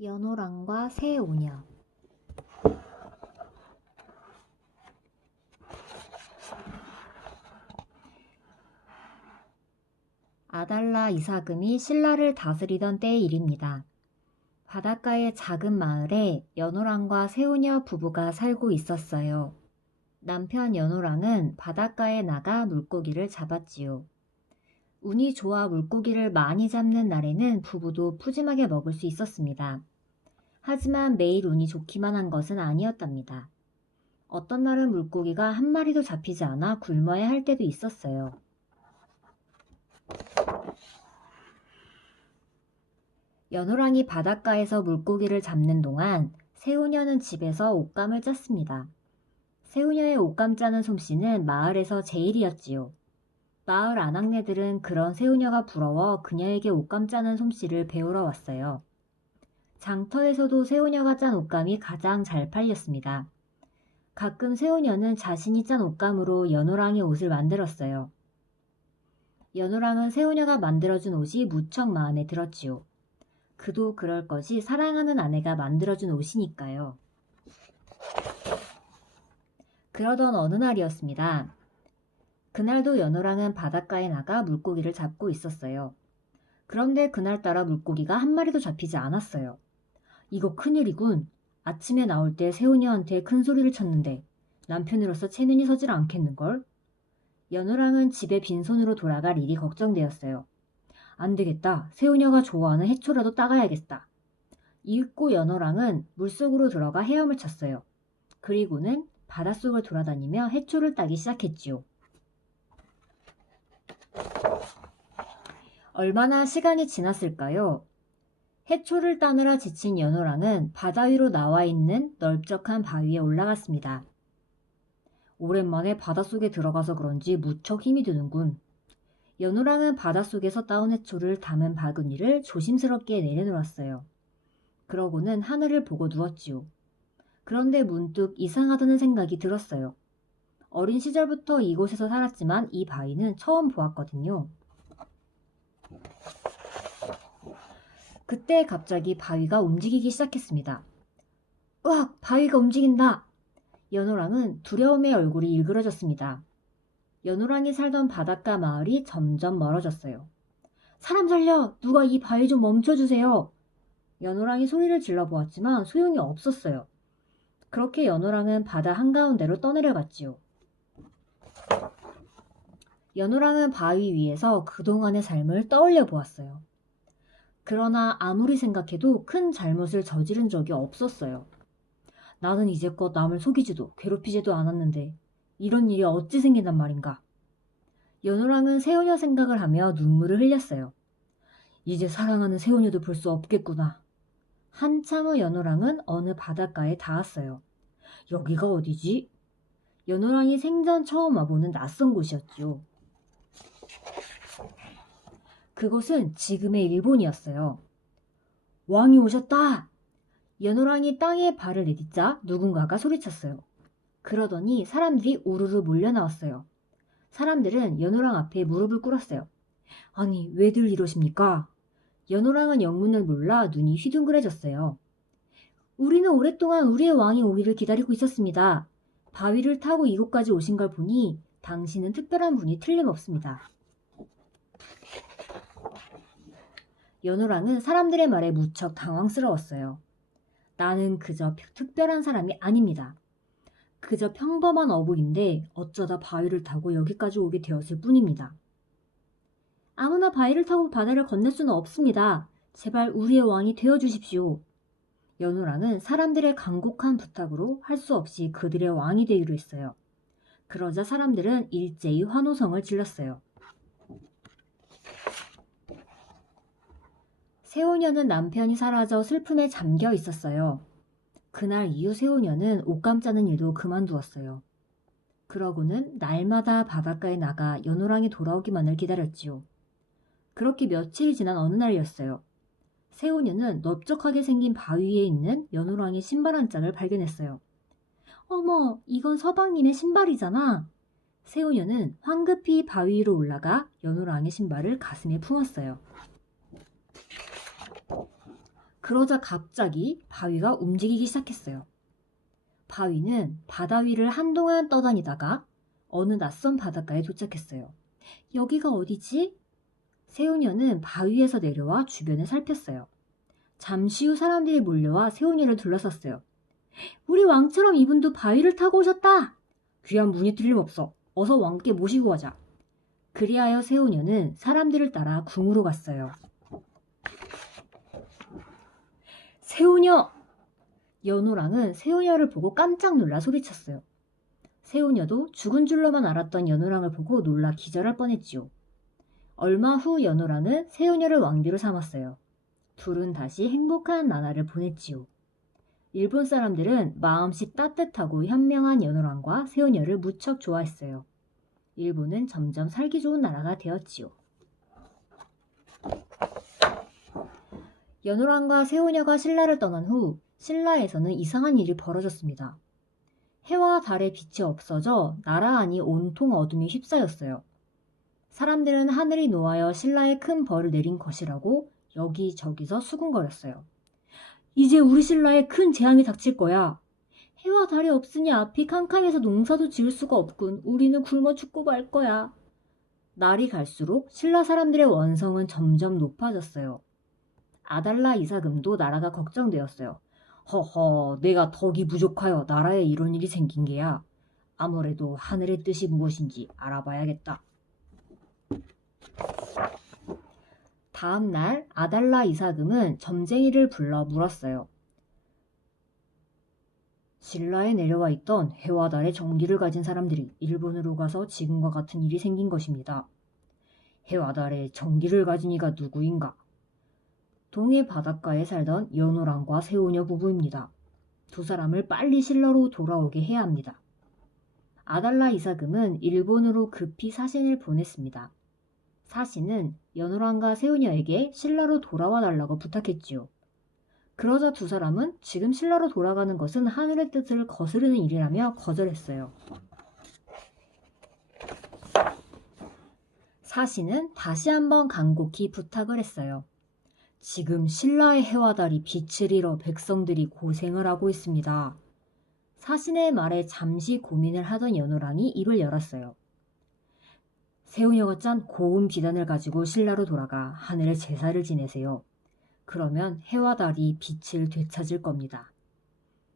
연호랑과 새오녀. 아달라 이사금이 신라를 다스리던 때의 일입니다. 바닷가의 작은 마을에 연호랑과 새오녀 부부가 살고 있었어요. 남편 연호랑은 바닷가에 나가 물고기를 잡았지요. 운이 좋아 물고기를 많이 잡는 날에는 부부도 푸짐하게 먹을 수 있었습니다. 하지만 매일 운이 좋기만 한 것은 아니었답니다. 어떤 날은 물고기가 한 마리도 잡히지 않아 굶어야 할 때도 있었어요. 연호랑이 바닷가에서 물고기를 잡는 동안 새우녀는 집에서 옷감을 짰습니다. 새우녀의 옷감 짜는 솜씨는 마을에서 제일이었지요. 마을 아낙네들은 그런 새우녀가 부러워 그녀에게 옷감 짜는 솜씨를 배우러 왔어요. 장터에서도 새우녀가 짠 옷감이 가장 잘 팔렸습니다. 가끔 새우녀는 자신이 짠 옷감으로 연호랑의 옷을 만들었어요. 연호랑은 새우녀가 만들어준 옷이 무척 마음에 들었지요. 그도 그럴 것이 사랑하는 아내가 만들어준 옷이니까요. 그러던 어느 날이었습니다. 그날도 연호랑은 바닷가에 나가 물고기를 잡고 있었어요. 그런데 그날따라 물고기가 한 마리도 잡히지 않았어요. 이거 큰일이군. 아침에 나올 때 새우녀한테 큰 소리를 쳤는데 남편으로서 체면이 서질 않겠는걸? 연호랑은 집에 빈손으로 돌아갈 일이 걱정되었어요. 안 되겠다. 새우녀가 좋아하는 해초라도 따가야겠다. 이윽고 연호랑은 물속으로 들어가 헤엄을 쳤어요. 그리고는 바닷속을 돌아다니며 해초를 따기 시작했지요. 얼마나 시간이 지났을까요? 해초를 따느라 지친 연호랑은 바다 위로 나와 있는 넓적한 바위에 올라갔습니다. 오랜만에 바닷속에 들어가서 그런지 무척 힘이 드는군. 연호랑은 바닷속에서 따온 해초를 담은 바구니를 조심스럽게 내려놓았어요. 그러고는 하늘을 보고 누웠지요. 그런데 문득 이상하다는 생각이 들었어요. 어린 시절부터 이곳에서 살았지만 이 바위는 처음 보았거든요. 그때 갑자기 바위가 움직이기 시작했습니다. 으악! 바위가 움직인다! 연호랑은 두려움에 얼굴이 일그러졌습니다. 연호랑이 살던 바닷가 마을이 점점 멀어졌어요. 사람 살려! 누가 이 바위 좀 멈춰주세요! 연호랑이 소리를 질러보았지만 소용이 없었어요. 그렇게 연호랑은 바다 한가운데로 떠내려갔지요. 연호랑은 바위 위에서 그동안의 삶을 떠올려 보았어요. 그러나 아무리 생각해도 큰 잘못을 저지른 적이 없었어요. 나는 이제껏 남을 속이지도 괴롭히지도 않았는데 이런 일이 어찌 생긴단 말인가. 연호랑은 새우녀 생각을 하며 눈물을 흘렸어요. 이제 사랑하는 새우녀도 볼 수 없겠구나. 한참 후 연호랑은 어느 바닷가에 닿았어요. 여기가 어디지? 연호랑이 생전 처음 와보는 낯선 곳이었죠. 그곳은 지금의 일본이었어요. 왕이 오셨다! 연호랑이 땅에 발을 내딛자 누군가가 소리쳤어요. 그러더니 사람들이 우르르 몰려 나왔어요. 사람들은 연호랑 앞에 무릎을 꿇었어요. 아니, 왜들 이러십니까? 연호랑은 영문을 몰라 눈이 휘둥그레졌어요. 우리는 오랫동안 우리의 왕이 오기를 기다리고 있었습니다. 바위를 타고 이곳까지 오신 걸 보니 당신은 특별한 분이 틀림없습니다. 연호랑은 사람들의 말에 무척 당황스러웠어요. 나는 그저 특별한 사람이 아닙니다. 그저 평범한 어부인데 어쩌다 바위를 타고 여기까지 오게 되었을 뿐입니다. 아무나 바위를 타고 바다를 건널 수는 없습니다. 제발 우리의 왕이 되어주십시오. 연호랑은 사람들의 간곡한 부탁으로 할 수 없이 그들의 왕이 되기로 했어요. 그러자 사람들은 일제히 환호성을 질렀어요. 새우녀는 남편이 사라져 슬픔에 잠겨 있었어요. 그날 이후 새우녀는 옷감 짜는 일도 그만두었어요. 그러고는 날마다 바닷가에 나가 연호랑이 돌아오기만을 기다렸지요. 그렇게 며칠이 지난 어느 날이었어요. 새우녀는 넓적하게 생긴 바위 위에 있는 연호랑의 신발 한 짝을 발견했어요. 어머, 이건 서방님의 신발이잖아. 새우녀는 황급히 바위 위로 올라가 연호랑의 신발을 가슴에 품었어요. 그러자 갑자기 바위가 움직이기 시작했어요. 바위는 바다 위를 한동안 떠다니다가 어느 낯선 바닷가에 도착했어요. 여기가 어디지? 새우녀는 바위에서 내려와 주변을 살폈어요. 잠시 후 사람들이 몰려와 새우녀를 둘러쌌어요. 우리 왕처럼 이분도 바위를 타고 오셨다! 귀한 분이 틀림없어. 어서 왕께 모시고 가자. 그리하여 새우녀는 사람들을 따라 궁으로 갔어요. 새우녀! 연호랑은 새우녀를 보고 깜짝 놀라 소리쳤어요. 새우녀도 죽은 줄로만 알았던 연호랑을 보고 놀라 기절할 뻔했지요. 얼마 후 연호랑은 새우녀를 왕비로 삼았어요. 둘은 다시 행복한 나날을 보냈지요. 일본 사람들은 마음씨 따뜻하고 현명한 연호랑과 새우녀를 무척 좋아했어요. 일본은 점점 살기 좋은 나라가 되었지요. 연호랑과 새우녀가 신라를 떠난 후 신라에서는 이상한 일이 벌어졌습니다. 해와 달의 빛이 없어져 나라 안이 온통 어둠이 휩싸였어요. 사람들은 하늘이 노하여 신라에 큰 벌을 내린 것이라고 여기저기서 수군거렸어요. 이제 우리 신라에 큰 재앙이 닥칠 거야. 해와 달이 없으니 앞이 캄캄해서 농사도 지을 수가 없군. 우리는 굶어 죽고 말 거야. 날이 갈수록 신라 사람들의 원성은 점점 높아졌어요. 아달라 이사금도 나라가 걱정되었어요. 허허, 내가 덕이 부족하여 나라에 이런 일이 생긴 게야. 아무래도 하늘의 뜻이 무엇인지 알아봐야겠다. 다음 날 아달라 이사금은 점쟁이를 불러 물었어요. 신라에 내려와 있던 해와 달의 정기를 가진 사람들이 일본으로 가서 지금과 같은 일이 생긴 것입니다. 해와 달의 정기를 가진 이가 누구인가? 동해 바닷가에 살던 연호랑과 새우녀 부부입니다. 두 사람을 빨리 신라로 돌아오게 해야 합니다. 아달라 이사금은 일본으로 급히 사신을 보냈습니다. 사신은 연호랑과 새우녀에게 신라로 돌아와 달라고 부탁했지요. 그러자 두 사람은 지금 신라로 돌아가는 것은 하늘의 뜻을 거스르는 일이라며 거절했어요. 사신은 다시 한번 간곡히 부탁을 했어요. 지금 신라의 해와 달이 빛을 잃어 백성들이 고생을 하고 있습니다. 사신의 말에 잠시 고민을 하던 연호랑이 입을 열었어요. 새우녀가 짠 고운 비단을 가지고 신라로 돌아가 하늘의 제사를 지내세요. 그러면 해와 달이 빛을 되찾을 겁니다.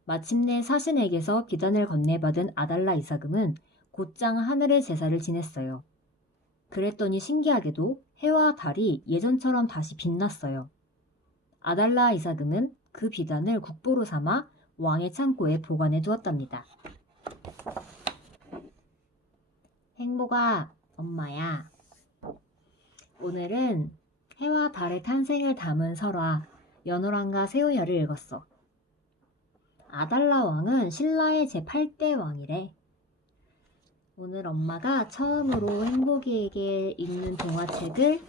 마침내 사신에게서 비단을 건네받은 아달라 이사금은 곧장 하늘의 제사를 지냈어요. 그랬더니 신기하게도 해와 달이 예전처럼 다시 빛났어요. 아달라 이사금은 그 비단을 국보로 삼아 왕의 창고에 보관해 두었답니다. 행복아, 엄마야. 오늘은 해와 달의 탄생을 담은 설화 연호랑과 새우녀를 읽었어. 아달라 왕은 신라의 제8대 왕이래. 오늘 엄마가 처음으로 행복이에게 읽는 동화책을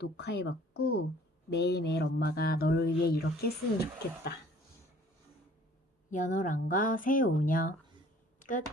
녹화해봤고 매일매일 엄마가 너를 위해 이렇게 쓰면 좋겠다. 연호랑과 새우녀 끝.